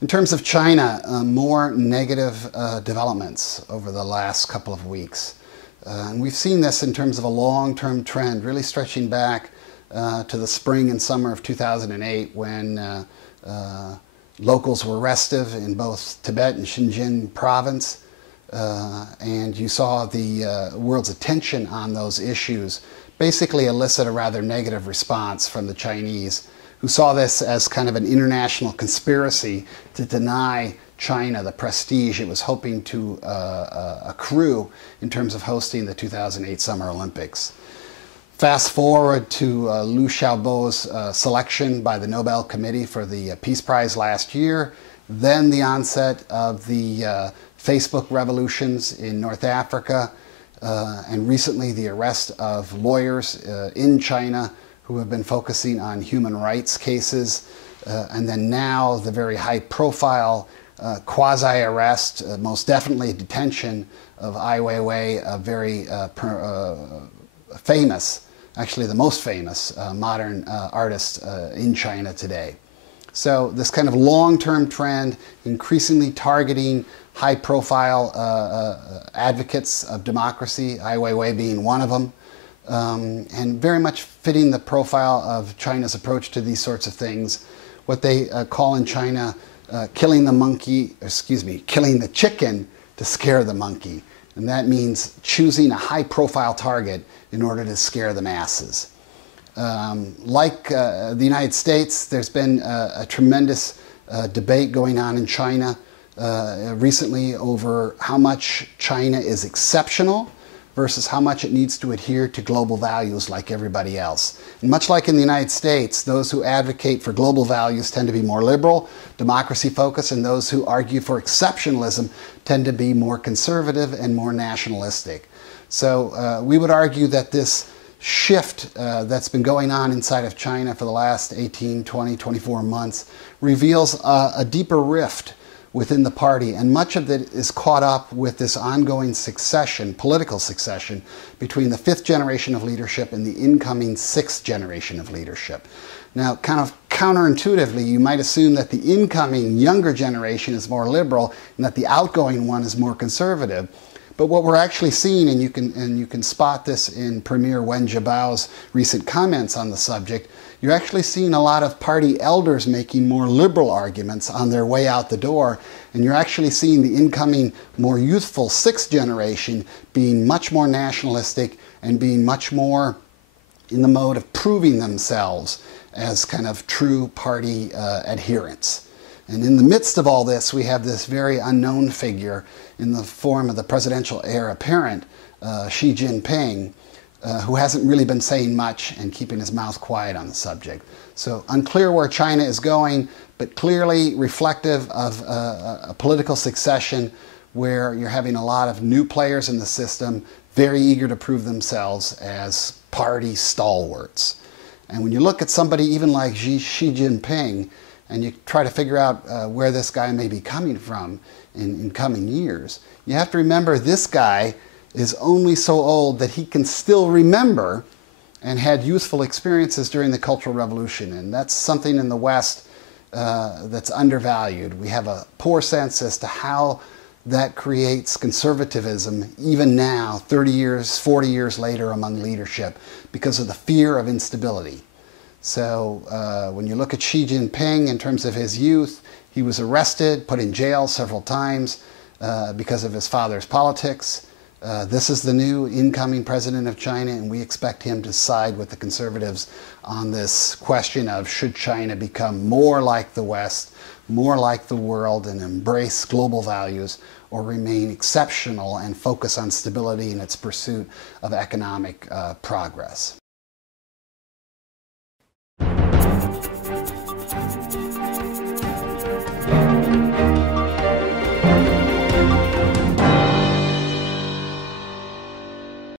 In terms of China, more negative developments over the last couple of weeks. And we've seen this in terms of a long-term trend, really stretching back to the spring and summer of 2008 when locals were restive in both Tibet and Xinjiang province. And you saw the world's attention on those issues basically elicit a rather negative response from the Chinese, who saw this as kind of an international conspiracy to deny China the prestige it was hoping to accrue in terms of hosting the 2008 Summer Olympics. Fast forward to Liu Xiaobo's selection by the Nobel Committee for the Peace Prize last year, then the onset of the Facebook revolutions in North Africa, and recently the arrest of lawyers in China who have been focusing on human rights cases, and then now the very high-profile quasi-arrest, most definitely detention of Ai Weiwei, a very famous, actually the most famous modern artist in China today. So this kind of long-term trend, increasingly targeting high-profile advocates of democracy, Ai Weiwei being one of them, and very much fitting the profile of China's approach to these sorts of things, what they call in China killing the chicken to scare the monkey. And that means choosing a high-profile target in order to scare the masses. Like the United States, there's been a tremendous debate going on in China recently over how much China is exceptional versus how much it needs to adhere to global values like everybody else. And much like in the United States, those who advocate for global values tend to be more liberal, democracy-focused, and those who argue for exceptionalism tend to be more conservative and more nationalistic. So we would argue that this shift that's been going on inside of China for the last 18, 20, 24 months reveals a deeper rift within the party, and much of it is caught up with this ongoing succession, political succession, between the 5th generation of leadership and the incoming 6th generation of leadership. Now, kind of counterintuitively, you might assume that the incoming younger generation is more liberal and that the outgoing one is more conservative. But what we're actually seeing, and you can spot this in Premier Wen Jiabao's recent comments on the subject, you're actually seeing a lot of party elders making more liberal arguments on their way out the door, and you're actually seeing the incoming, more youthful 6th generation being much more nationalistic and being much more in the mode of proving themselves as kind of true party adherents. And in the midst of all this, we have this very unknown figure in the form of the presidential heir apparent, Xi Jinping, who hasn't really been saying much and keeping his mouth quiet on the subject. So unclear where China is going, but clearly reflective of a political succession where you're having a lot of new players in the system, very eager to prove themselves as party stalwarts. And when you look at somebody even like Xi Jinping, and you try to figure out where this guy may be coming from in coming years, you have to remember this guy is only so old that he can still remember and had youthful experiences during the Cultural Revolution. And that's something in the West that's undervalued. We have a poor sense as to how that creates conservatism even now, 30 years, 40 years later among leadership, because of the fear of instability. So when you look at Xi Jinping in terms of his youth, he was arrested, put in jail several times because of his father's politics. This is the new incoming president of China, and we expect him to side with the conservatives on this question of should China become more like the West, more like the world, and embrace global values, or remain exceptional and focus on stability in its pursuit of economic progress.